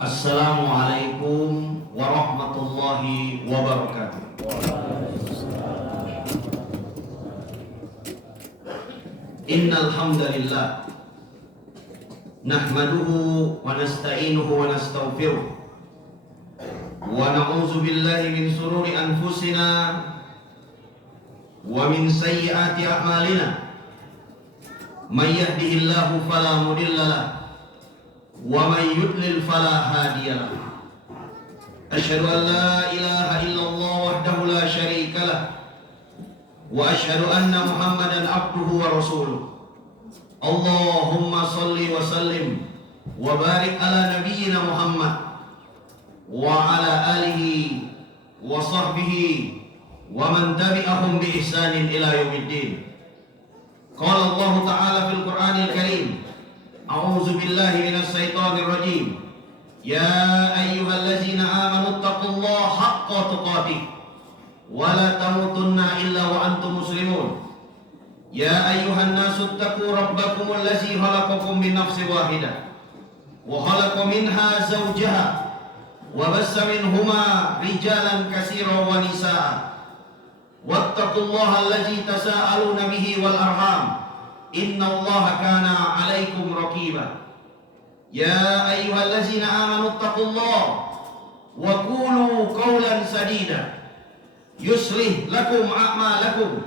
Assalamualaikum warahmatullahi wabarakatuh. Innal hamdalillah nahmaduhu wa nasta'inuhu wa nastaghfiruh wa na'udzu billahi min shururi anfusina wa min sayyiati a'malina. May yahdihillahu fala mudilla lahu wa may yudlil fala hadiya lahu. Asyhadu an la ilaha illallah wahdahu la syarika lah wa asyhadu anna Muhammadan abduhu wa rasuluh. Allahumma salli wa sallim wa barik ala nabiyyina Muhammad wa ala alihi wa sahbihi wa man tabi'ahum bi ihsanin ila yaumiddin. Qala Allah ta'ala fil Qur'anil Karim, a'udzu billahi minasy syaithanir rajim. Ya ayyuhallazina amanu taqullaha haqqa tuqatih wa la tamutunna illa wa antum muslimun. Ya ayyuhan nasu taqu rabbakumul ladzi khalaqakum min nafsin wahidah wa khalaqa minha zawjaha wa bassa minhuma rijalan katsiran wa nisaa. Wattaqullaha alladzi tasaaluna bihi wal arham innallaha kana 'alaikum raqiba. Ya ayyuhallazina amanu taqullaha wa qulu qawlan sadida yuslih lakum a'malakum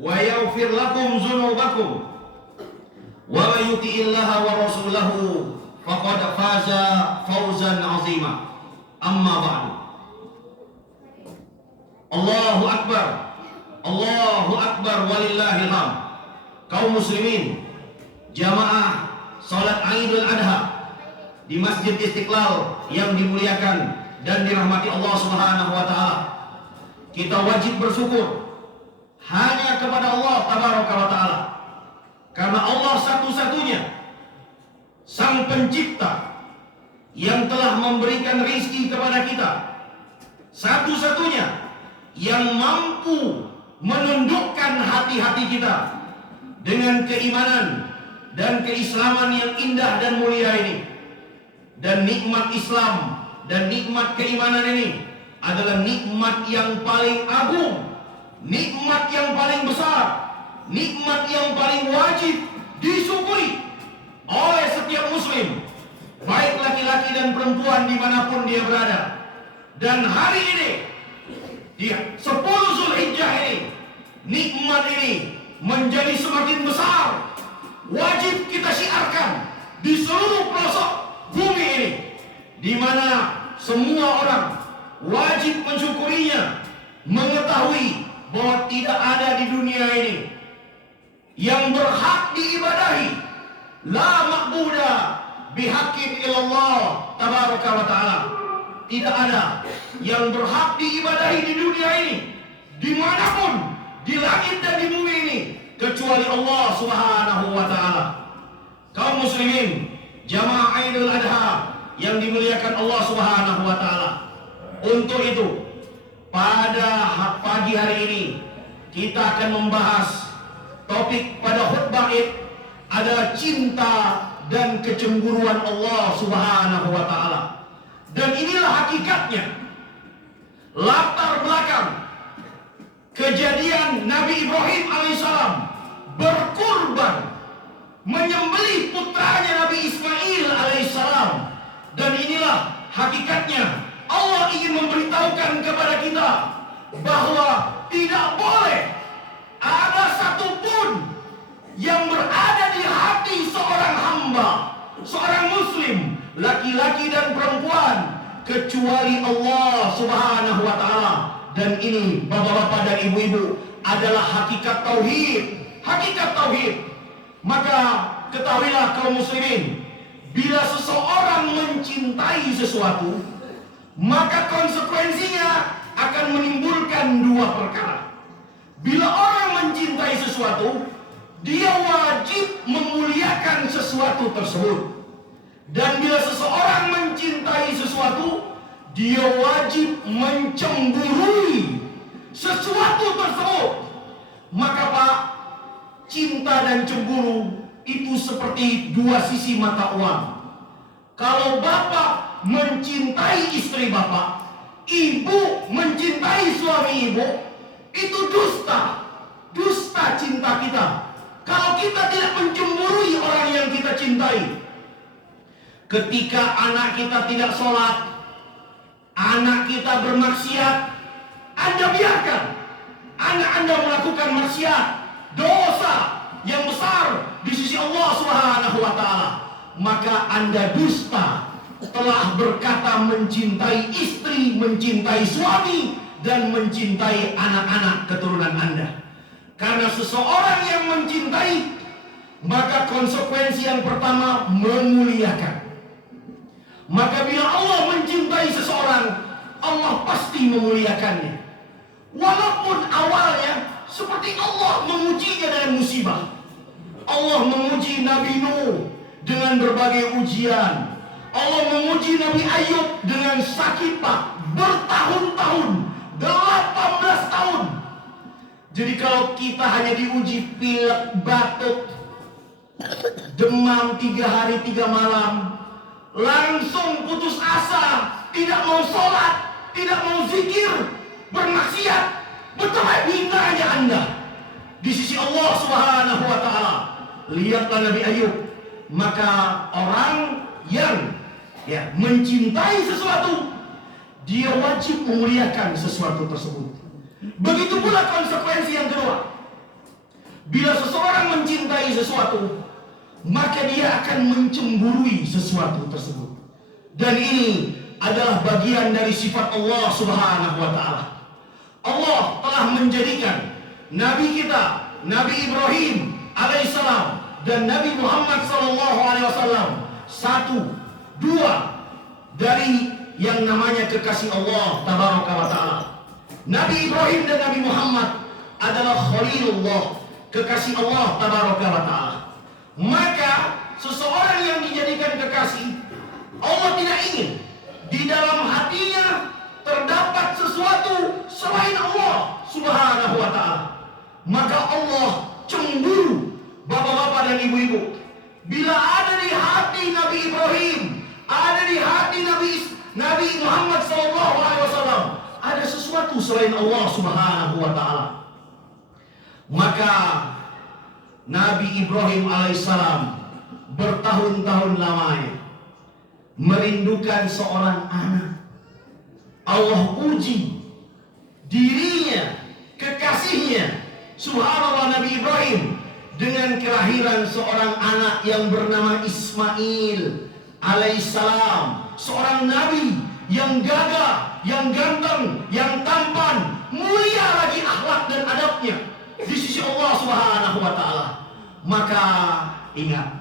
wa yaghfir lakum dzunubakum wa may yuti'illaha wa rasulahu faqad faza fawzan 'azima. Amma ba'du. Allahu akbar, Allahu akbar walillahil hamd. Kaum muslimin, jamaah salat Idul Adha di Masjid Istiqlal yang dimuliakan dan dirahmati Allah Subhanahu wa taala. Kita wajib bersyukur hanya kepada Allah Tabaraka wa taala. Karena Allah satu-satunya Sang Pencipta yang telah memberikan rizki kepada kita. Satu-satunya yang mampu menundukkan hati-hati kita dengan keimanan dan keislaman yang indah dan mulia ini. Dan nikmat Islam dan nikmat keimanan ini adalah nikmat yang paling agung, nikmat yang paling besar, nikmat yang paling wajib disyukuri oleh setiap muslim, baik laki-laki dan perempuan dimanapun dia berada. Dan hari ini di 10 Zulhijjah ini, nikmat ini menjadi semakin besar. Wajib kita syiarkan di seluruh pelosok bumi ini, di mana semua orang wajib mensyukurinya, mengetahui bahwa tidak ada di dunia ini yang berhak diibadahi, la ma'buda bihaqqin illallah tabaraka wa ta'ala. Tidak ada yang berhak diibadahi di dunia ini, dimanapun, di langit dan di bumi ini, kecuali Allah Subhanahu wa ta'ala. Kaum muslimin, jamaah Idul Adha yang dimuliakan Allah Subhanahu wa ta'ala. Untuk itu, pada pagi hari ini kita akan membahas topik pada khutbah Id adalah cinta dan kecemburuan Allah Subhanahu wa ta'ala. Dan inilah hakikatnya, latar belakang kejadian Nabi Ibrahim alaihissalam berkurban menyembelih putranya Nabi Ismail alaihissalam. Dan inilah hakikatnya, Allah ingin memberitahukan kepada kita bahwa tidak boleh ada satupun yang berada di hati seorang hamba, seorang muslim, laki-laki dan perempuan, kecuali Allah Subhanahu wa ta'ala. Dan ini bapak-bapak dan ibu-ibu adalah hakikat tauhid. Hakikat tauhid. Maka ketahuilah kaum muslimin, bila seseorang mencintai sesuatu, maka konsekuensinya akan menimbulkan dua perkara. Bila orang mencintai sesuatu, dia wajib memuliakan sesuatu tersebut. Dan bila seseorang mencintai sesuatu, dia wajib mencemburui sesuatu tersebut. Maka Pak, cinta dan cemburu itu seperti dua sisi mata uang. Kalau Bapak mencintai istri bapak, ibu mencintai suami ibu, itu dusta. Dusta cinta kita kalau kita tidak mencemburui orang yang kita cintai. Ketika anak kita tidak sholat, anak kita bermaksiat, Anda biarkan anak Anda melakukan maksiat, dosa yang besar di sisi Allah Subhanahu wa Ta'ala, maka Anda dusta telah berkata mencintai istri, mencintai suami, dan mencintai anak-anak keturunan Anda. Karena seseorang yang mencintai, maka konsekuensi yang pertama memuliakan. Maka bila Allah mencintai seseorang, Allah pasti memuliakannya. Walaupun awalnya seperti Allah mengujinya dengan musibah. Allah menguji Nabi Nuh dengan berbagai ujian. Allah menguji Nabi Ayub dengan sakit pak bertahun-tahun, 18 tahun. Jadi kalau kita hanya diuji pilek, batuk, demam 3 hari 3 malam, langsung putus asa, tidak mau sholat, tidak mau zikir, bermaksiat, betapa hintanya Anda di sisi Allah Subhanahu wa Ta'ala. Lihatlah Nabi Ayub. Maka orang yang mencintai sesuatu, dia wajib memuliakan sesuatu tersebut. Begitu pula konsekuensi yang kedua. Bila seseorang mencintai sesuatu, maka dia akan mencemburui sesuatu tersebut. Dan ini adalah bagian dari sifat Allah Subhanahu wa Ta'ala. Allah telah menjadikan Nabi kita, Nabi Ibrahim alaihissalam, dan Nabi Muhammad sallallahu alaihi wasallam satu, dua dari yang namanya kekasih Allah Tabaraka wa Ta'ala. Nabi Ibrahim dan Nabi Muhammad adalah Khalilullah, kekasih Allah Tabaraka wa Ta'ala. Maka seseorang yang dijadikan kekasih, Allah tidak ingin di dalam hatinya terdapat sesuatu selain Allah Subhanahu wa Ta'ala. Maka Allah cemburu. Bapak-bapak dan ibu-ibu, bila ada di hati Nabi Ibrahim, ada di hati Nabi Muhammad SAW, ada sesuatu selain Allah Subhanahu wa Ta'ala, maka Nabi Ibrahim alaihissalam bertahun-tahun lamanya merindukan seorang anak. Allah uji dirinya, kekasihnya, subhanallah, Nabi Ibrahim, dengan kelahiran seorang anak yang bernama Ismail alaihissalam. Seorang nabi yang gagah, yang ganteng, yang tampan, mulia lagi akhlak dan adabnya di sisi Allah Subhanahu wa Ta'ala. Maka ingat,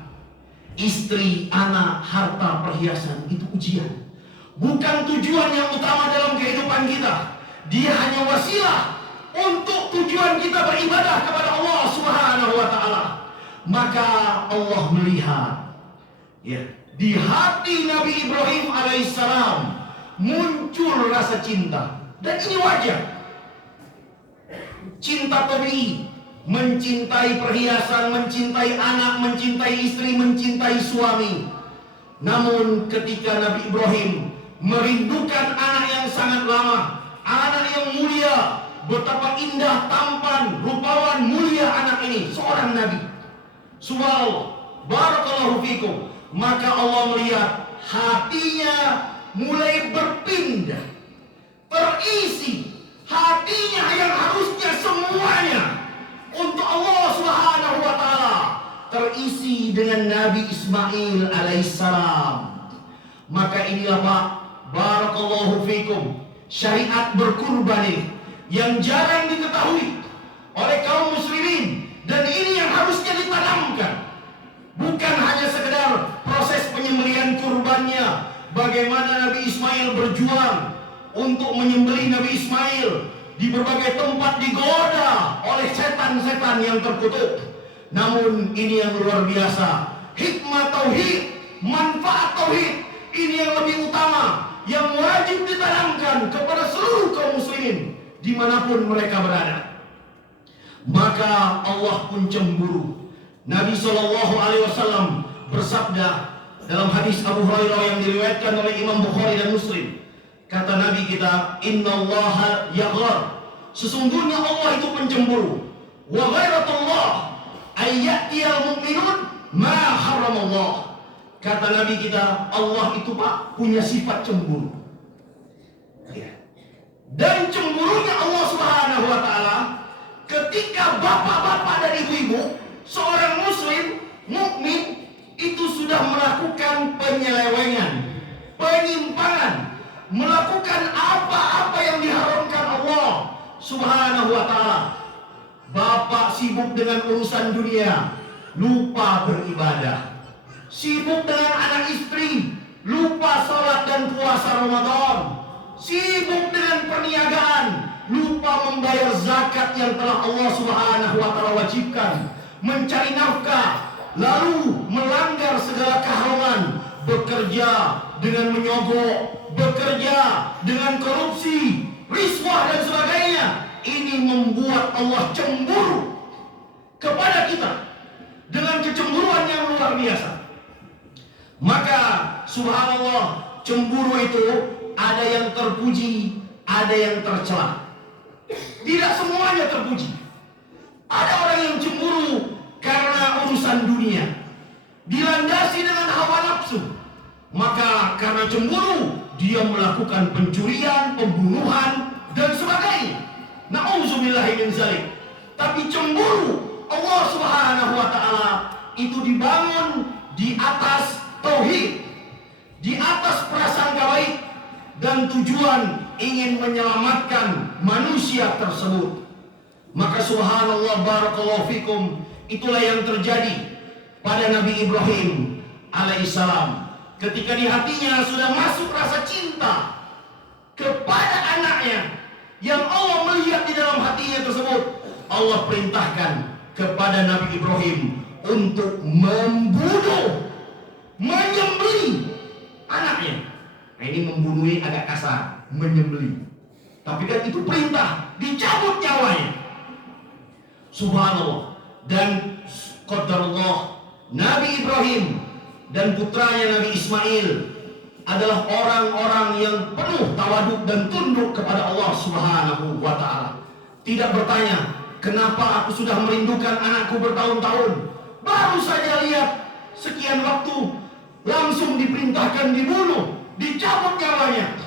istri, anak, harta, perhiasan itu ujian, bukan tujuan yang utama dalam kehidupan kita. Dia hanya wasilah untuk tujuan kita beribadah kepada Allah Subhanahu wa Ta'ala. Maka Allah melihat di hati Nabi Ibrahim alaihissalam muncul rasa cinta, dan ini wajar. Cinta tabii, mencintai perhiasan, mencintai anak, mencintai istri, mencintai suami. Namun ketika Nabi Ibrahim merindukan anak yang sangat lama, anak yang mulia, betapa indah, tampan, rupawan, mulia anak ini, seorang nabi. Subhanallah, barakallahu fikum. Maka Allah melihat hatinya mulai berpindah, terisi. Hatinya yang harusnya semuanya untuk Allah Subhanahu wa Ta'ala terisi dengan Nabi Ismail alaihissalam. Maka inilah Pak, barakallahu fikum, syariat berkurban ini yang jarang diketahui oleh kaum muslimin, dan ini yang harusnya ditanamkan. Bukan hanya sekedar proses penyembelihan kurbannya, bagaimana Nabi Ismail berjuang untuk menyembelih Nabi Ismail di berbagai tempat, digoda oleh setan-setan yang terkutuk. Namun ini yang luar biasa, hikmah tauhid, manfaat tauhid, ini yang lebih utama, yang wajib ditanamkan kepada seluruh kaum muslimin dimanapun mereka berada. Maka Allah pun cemburu. Nabi SAW bersabda, dalam hadis Abu Hurairah yang diriwayatkan oleh Imam Bukhari dan Muslim, kata Nabi kita, innallaha yaghar, sesungguhnya Allah itu pencemburu. Wa ghairatullah ayyatiyal mu'minun ma haramallah. Kata Nabi kita, Allah itu Pak punya sifat cemburu. Dan cemburunya Allah Subhanahu wa taala ketika bapak-bapak dan ibu-ibu seorang muslim mukmin itu sudah melakukan penyelewengan, penyimpangan, melakukan apa-apa yang diharamkan Allah Subhanahu wa taala. Bapak sibuk dengan urusan dunia, lupa beribadah. Sibuk dengan anak istri, lupa salat dan puasa Ramadan. Sibuk dengan perniagaan, lupa membayar zakat yang telah Allah Subhanahu wa taala wajibkan. Mencari nafkah, lalu melanggar segala keharaman, bekerja dengan menyogok, bekerja dengan korupsi, riswah dan sebagainya. Ini membuat Allah cemburu kepada kita dengan kecemburuan yang luar biasa. Maka subhanallah, cemburu itu ada yang terpuji, ada yang tercela. Tidak semuanya terpuji. Ada orang yang cemburu karena urusan dunia, dilandasi dengan hawa nafsu. Maka karena cemburu dia melakukan pencurian, pembunuhan dan sebagainya. Na'udzubillahi min dzalik. Tapi cemburu Allah Subhanahu wa taala itu dibangun di atas tauhid, di atas prasangka baik, dan tujuan ingin menyelamatkan manusia tersebut. Maka subhanallah, barakallahu fikum, itulah yang terjadi pada Nabi Ibrahim alaihissalam. Ketika di hatinya sudah masuk rasa cinta kepada anaknya yang Allah melihat di dalam hatinya tersebut, Allah perintahkan kepada Nabi Ibrahim untuk membunuh, menyembelih anaknya. Nah, ini membunuhnya agak kasar, menyembelih. Tapi kan itu perintah, dicabut nyawanya. Subhanallah. Dan qadarullah, Nabi Ibrahim dan putranya Nabi Ismail adalah orang-orang yang penuh tawaduk dan tunduk kepada Allah Subhanahu wa taala. Tidak bertanya, kenapa aku sudah merindukan anakku bertahun-tahun, baru saja lihat sekian waktu langsung diperintahkan dibunuh, dicabut nyawanya.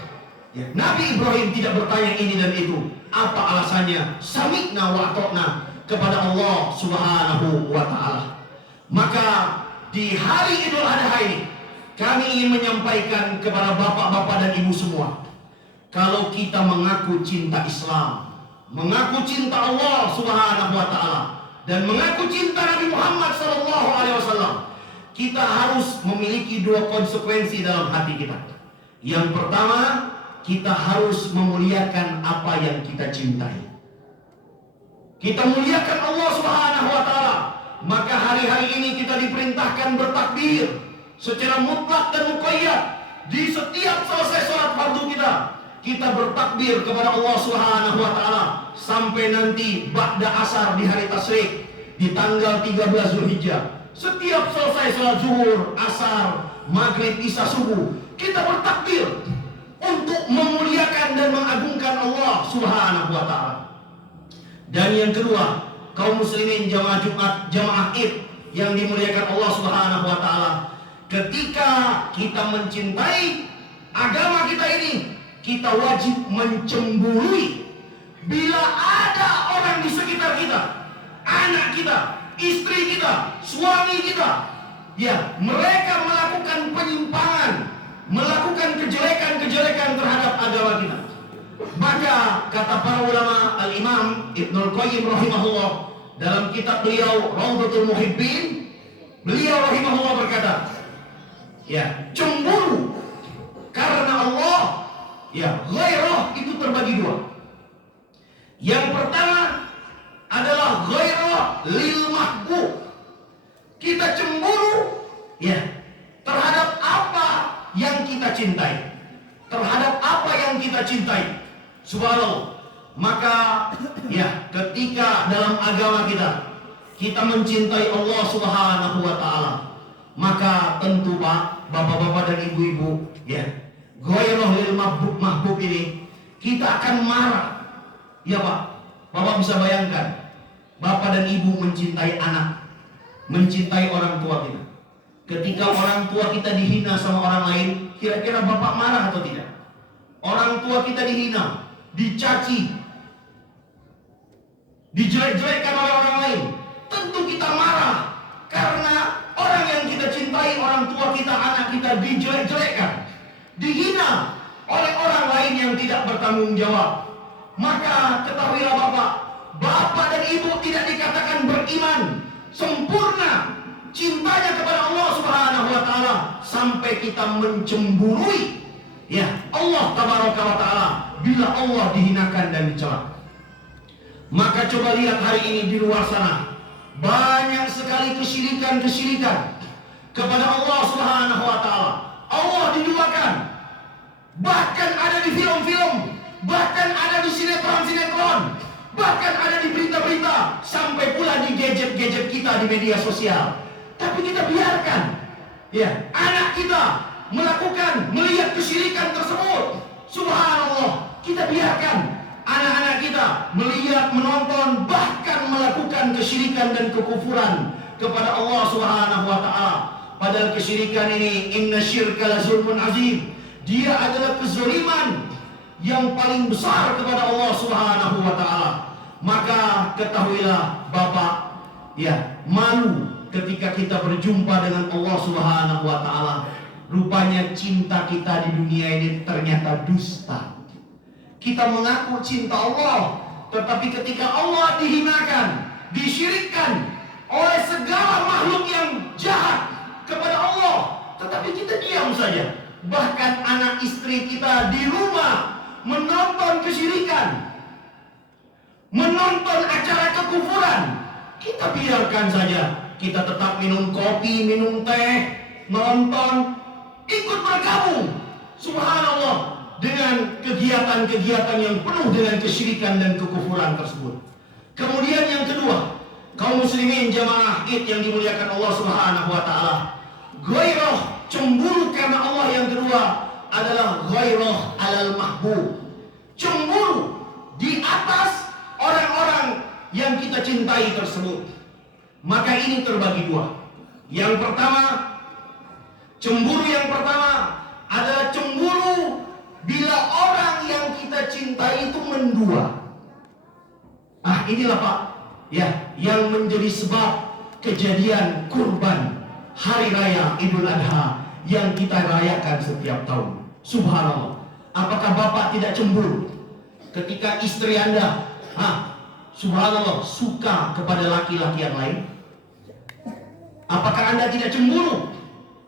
Ya, Nabi Ibrahim tidak bertanya ini dan itu. Apa alasannya? Sami'na wa ata'na kepada Allah Subhanahu wa taala. Maka di hari Idul Adha ini kami ingin menyampaikan kepada bapak-bapak dan ibu semua, kalau kita mengaku cinta Islam, mengaku cinta Allah Subhanahu wa taala, dan mengaku cinta Nabi Muhammad sallallahu alaihi wasallam, kita harus memiliki dua konsekuensi dalam hati kita. Yang pertama, kita harus memuliakan apa yang kita cintai. Kita muliakan Allah Subhanahu wa taala. Maka hari-hari ini kita diperintahkan bertakbir secara mutlak dan muqayyad. Di setiap selesai sholat fardu kita bertakbir kepada Allah Subhanahu wa taala sampai nanti ba'da asar di hari tasyrik di tanggal 13 Zulhijjah. Setiap selesai sholat zuhur, asar, maghrib, isya, subuh, kita bertakbir untuk memuliakan dan mengagungkan Allah Subhanahu wa taala. Dan yang kedua, kaum muslimin jamaah Jumat, jamaah Id yang dimuliakan Allah Subhanahu wa taala, ketika kita mencintai agama kita ini, kita wajib mencemburui bila ada orang di sekitar kita, anak kita, istri kita, suami kita, ya, mereka melakukan penyimpangan, melakukan kejelekan-kejelekan terhadap agama kita. Maka kata para ulama, Al-Imam Ibnul Qayyim rahimahullah dalam kitab beliau Raudhatul Muhibbin, beliau rahimahullah berkata, ya, cemburu karena Allah, ya, ghairah itu terbagi dua. Yang pertama adalah ghairah lil mahbub. Kita cemburu, ya, terhadap apa yang kita cintai, terhadap apa yang kita cintai. Subhanallah. Maka ya, ketika dalam agama kita mencintai Allah Subhanahu wa taala, Maka tentu Pak, bapak-bapak dan ibu-ibu, ya, ghairah lil mahbub ini kita akan marah. Ya Pak, Bapak bisa bayangkan, bapak dan ibu mencintai anak, mencintai orang tua kita. Ketika orang tua kita dihina sama orang lain, kira-kira bapak marah atau tidak? Orang tua kita dihina, dicaci, dijelek-jelekkan oleh orang lain, tentu kita marah. Karena orang yang kita cintai, orang tua kita, anak kita dijelek-jelekkan, dihina oleh orang lain yang tidak bertanggung jawab. Maka ketahuilah bapak dan ibu tidak dikatakan beriman sempurna cintanya kepada Allah Subhanahu wa taala sampai kita mencemburui ya Allah Tabaraka wa taala bila Allah dihinakan dan dicela. Maka coba lihat hari ini di luar sana, banyak sekali kesyirikan kepada Allah Subhanahu wa taala. Allah diduakan. Bahkan ada di film-film, bahkan ada di sinetron-sinetron, bahkan ada di berita-berita, sampai pula di gadget-gadget kita di media sosial. Tapi kita biarkan ya anak kita melihat kesyirikan tersebut. Subhanallah, kita biarkan anak-anak kita melihat, menonton, bahkan melakukan kesyirikan dan kekufuran kepada Allah Subhanahu wa taala. Padahal kesyirikan ini, inna syirka la zulmun azim, dia adalah kezaliman yang paling besar kepada Allah Subhanahu wa taala. Maka ketahuilah Bapak, ya, malu ketika kita berjumpa dengan Allah Subhanahu wa taala. Rupanya cinta kita di dunia ini ternyata dusta. Kita mengaku cinta Allah, tetapi ketika Allah dihinakan, disyirikkan oleh segala makhluk yang jahat kepada Allah, tetapi kita diam saja. Bahkan anak istri kita di rumah menonton kesyirikan, menonton acara kekufuran, kita biarkan saja. Kita tetap minum kopi, minum teh, nonton, ikut bergabung, subhanallah, dengan kegiatan-kegiatan yang penuh dengan kesyirikan dan kekufuran tersebut. Kemudian yang kedua, kaum muslimin jamaah Id yang dimuliakan Allah Subhanahu wa taala, ghairah, cemburu karena Allah yang kedua adalah ghairah alal mahbub. Cemburu di atas orang-orang yang kita cintai tersebut. Maka ini terbagi dua. Yang pertama, cemburu yang pertama adalah cemburu bila orang yang kita cintai itu mendua. Inilah Pak, ya, yang menjadi sebab kejadian kurban hari raya Idul Adha yang kita rayakan setiap tahun. Subhanallah. Apakah Bapak tidak cemburu ketika istri Anda, subhanallah, suka kepada laki-laki yang lain? Apakah Anda tidak cemburu?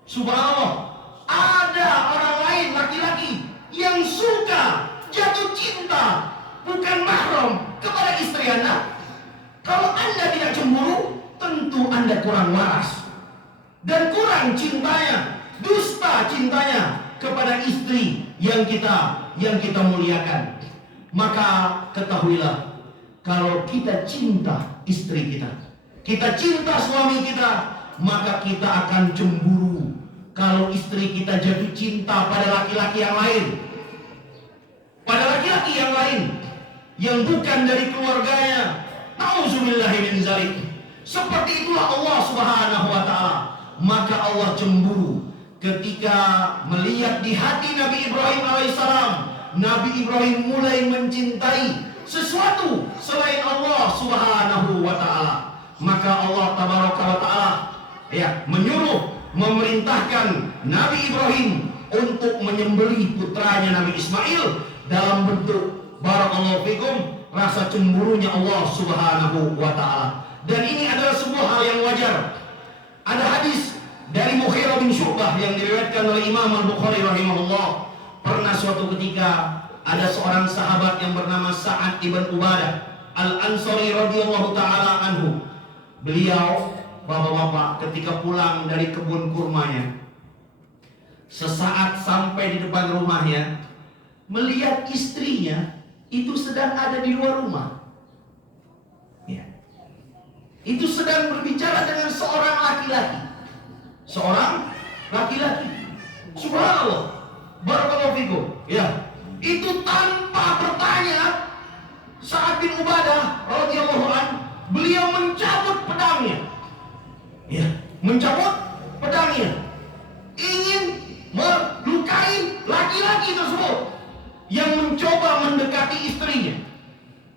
Subhanallah, ada orang lain laki-laki yang suka, jatuh cinta, bukan mahram kepada istri Anda. Kalau Anda tidak cemburu, tentu Anda kurang waras dan kurang cintanya, dusta cintanya kepada istri yang kita muliakan. Maka ketahuilah, kalau kita cinta istri kita, kita cinta suami kita, maka kita akan cemburu kalau istri kita jatuh cinta pada laki-laki yang lain, pada laki-laki yang lain yang bukan dari keluarganya. Nauzubillahi min zalik. Seperti itulah Allah Subhanahu wa taala. Maka Allah cemburu ketika melihat di hati Nabi Ibrahim alaihissalam, Nabi Ibrahim mulai mencintai sesuatu selain Allah Subhanahu wa taala. Maka Allah Tabaraka wa taala memerintahkan Nabi Ibrahim untuk menyembelih putranya Nabi Ismail dalam bentuk, barakallahu fikum, rasa cemburunya Allah Subhanahu wa taala. Dan ini adalah sebuah hal yang wajar. Ada hadis dari Mughirah bin Syu'bah yang diriwayatkan oleh Imam Al-Bukhari rahimahullah. Pernah suatu ketika ada seorang sahabat yang bernama Sa'ad ibn Ubadah Al-Ansari radhiyallahu taala anhu. Beliau, bapak-bapak, ketika pulang dari kebun kurmanya, sesaat sampai di depan rumahnya, melihat istrinya itu sedang ada di luar rumah. Itu sedang berbicara dengan seorang laki-laki. seorang laki-laki. Subhanallah. Barakallahu fikum. Ya, itu tanpa bertanya, Sa'ad bin Ubadah radhiyallahu an, beliau mencabut pedangnya. Ya, mencabut pedangnya, ingin melukai laki-laki tersebut yang mencoba mendekati istrinya.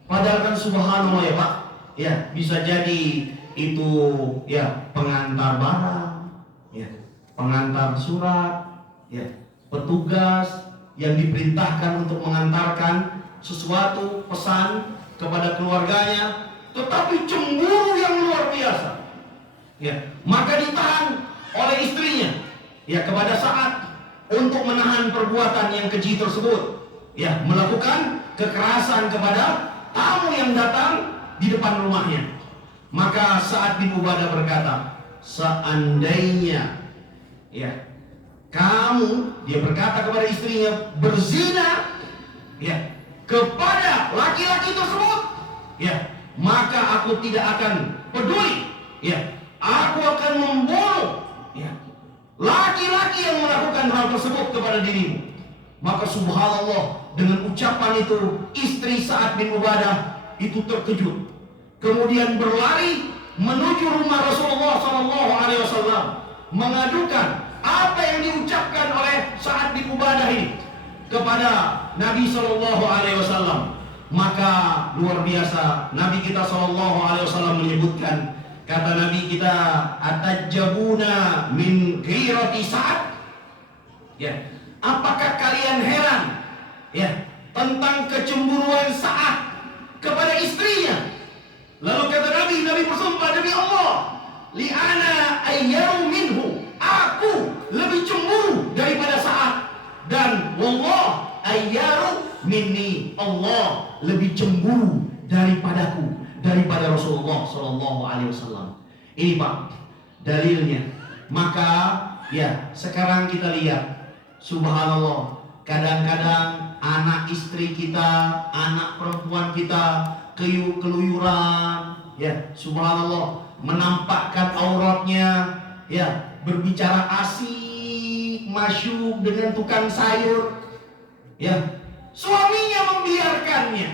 Padahal kan subhanallah ya Pak, ya bisa jadi itu ya pengantar barang, ya pengantar surat, ya petugas yang diperintahkan untuk mengantarkan sesuatu pesan kepada keluarganya, tetapi cemburu yang luar biasa. Ya, maka ditahan oleh istrinya, ya kepada Sa'ad untuk menahan perbuatan yang keji tersebut, ya melakukan kekerasan kepada tamu yang datang di depan rumahnya. Maka Sa'ad bin Ubadah berkata, seandainya ya kamu, dia berkata kepada istrinya, berzina ya kepada laki-laki tersebut, ya maka aku tidak akan peduli, ya aku akan membunuh ya laki-laki yang melakukan hal tersebut kepada dirimu. Maka subhanallah, dengan ucapan itu istri Sa'ad bin Ubadah itu terkejut, kemudian berlari menuju rumah Rasulullah SAW, mengadukan apa yang diucapkan oleh Sa'ad bin Ubadah ini kepada Nabi SAW. Maka luar biasa, Nabi kita SAW menyebutkan, kata Nabi kita, atajabuna min ghirati Sa'ad, ya apakah kalian heran ya tentang kecemburuan Sa'ad kepada istrinya? Lalu kata Nabi bersumpah, demi Allah, li'ana ayyaru minhu, aku lebih cemburu daripada Sa'ad, dan wallah ayyaru minni, Allah lebih cemburu daripadaku, daripada Rasulullah SAW. Ini Pak dalilnya. Maka ya sekarang kita lihat, subhanallah, kadang-kadang anak istri kita, anak perempuan kita keluyuran, ya subhanallah, menampakkan auratnya, ya berbicara asik masyuk dengan tukang sayur, ya suaminya membiarkannya,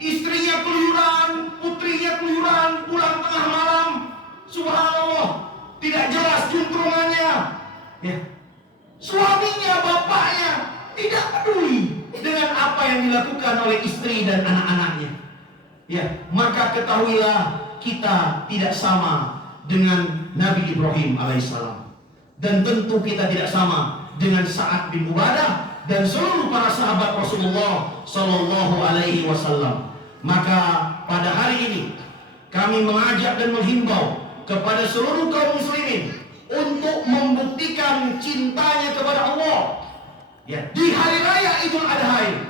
istrinya keluyuran, putrinya keluyuran, pulang tengah malam, subhanallah, tidak jelas juntrungannya, ya suaminya, bapaknya tidak peduli dengan apa yang dilakukan oleh istri dan anak-anaknya. Ya, maka ketahuilah kita tidak sama dengan Nabi Ibrahim alaihissalam, dan tentu kita tidak sama dengan Sa'ad bin Ubadah dan seluruh para sahabat Rasulullah Sallallahu Alaihi Wasallam. Maka pada hari ini kami mengajak dan menghimbau kepada seluruh kaum muslimin untuk membuktikan cintanya kepada Allah, ya di hari raya Idul Adha ini.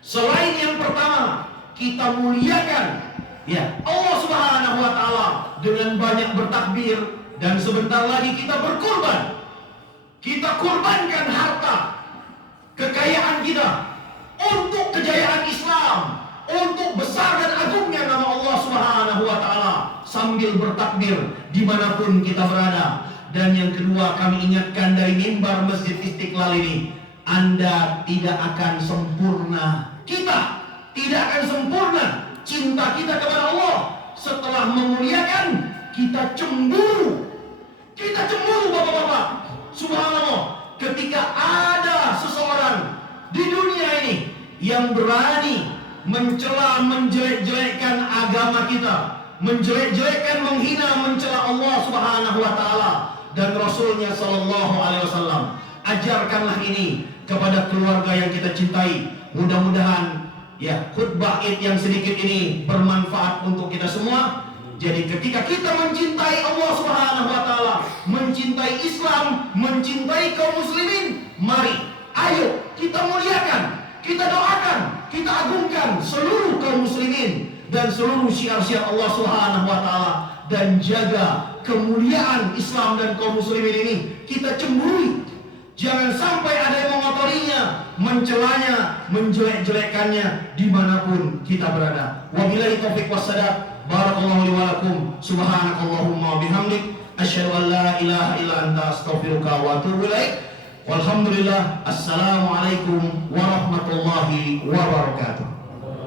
Selain yang pertama, kita muliakan ya Allah Subhanahu wa taala dengan banyak bertakbir, dan sebentar lagi kita berkurban. Kita kurbankan harta kekayaan kita untuk kejayaan Islam, untuk besar dan agungnya nama Allah Subhanahu wa taala, sambil bertakbir dimanapun kita berada. Dan yang kedua, kami ingatkan dari mimbar Masjid Istiqlal ini, Anda tidak akan sempurna, kita tidak akan sempurna cinta kita kepada Allah setelah memuliakan kita cemburu. Kita cemburu bapak-bapak, subhanallah, ketika ada seseorang di dunia ini yang berani mencela, menjelek-jelekkan agama kita, menjelek-jelekkan, menghina, mencela Allah Subhanahu wa taala dan Rasulnya Sallallahu Alaihi Wasallam. Ajarkanlah ini kepada keluarga yang kita cintai. Mudah-mudahan ya khutbah Id yang sedikit ini bermanfaat untuk kita semua. Jadi ketika kita mencintai Allah Subhanahu wa taala, mencintai Islam, mencintai kaum muslimin, mari ayo kita muliakan, kita doakan, kita agungkan seluruh kaum muslimin dan seluruh syiar-syiar Allah Subhanahu wa taala, dan jaga kemuliaan Islam dan kaum muslimin ini kita cemburui. Jangan sampai ada yang mengotorinya, mencelanya, menjelek-jelekkannya dimanapun kita berada. Wabillahi taufiq wassadaq. Barakallahu li wa lakum. Subhanakallahumma wa bihamdik. Asyhadu an la ilaha illa anta astaghfiruka wa atubu ilaik. Walhamdulillah. Assalamualaikum warahmatullahi wabarakatuh.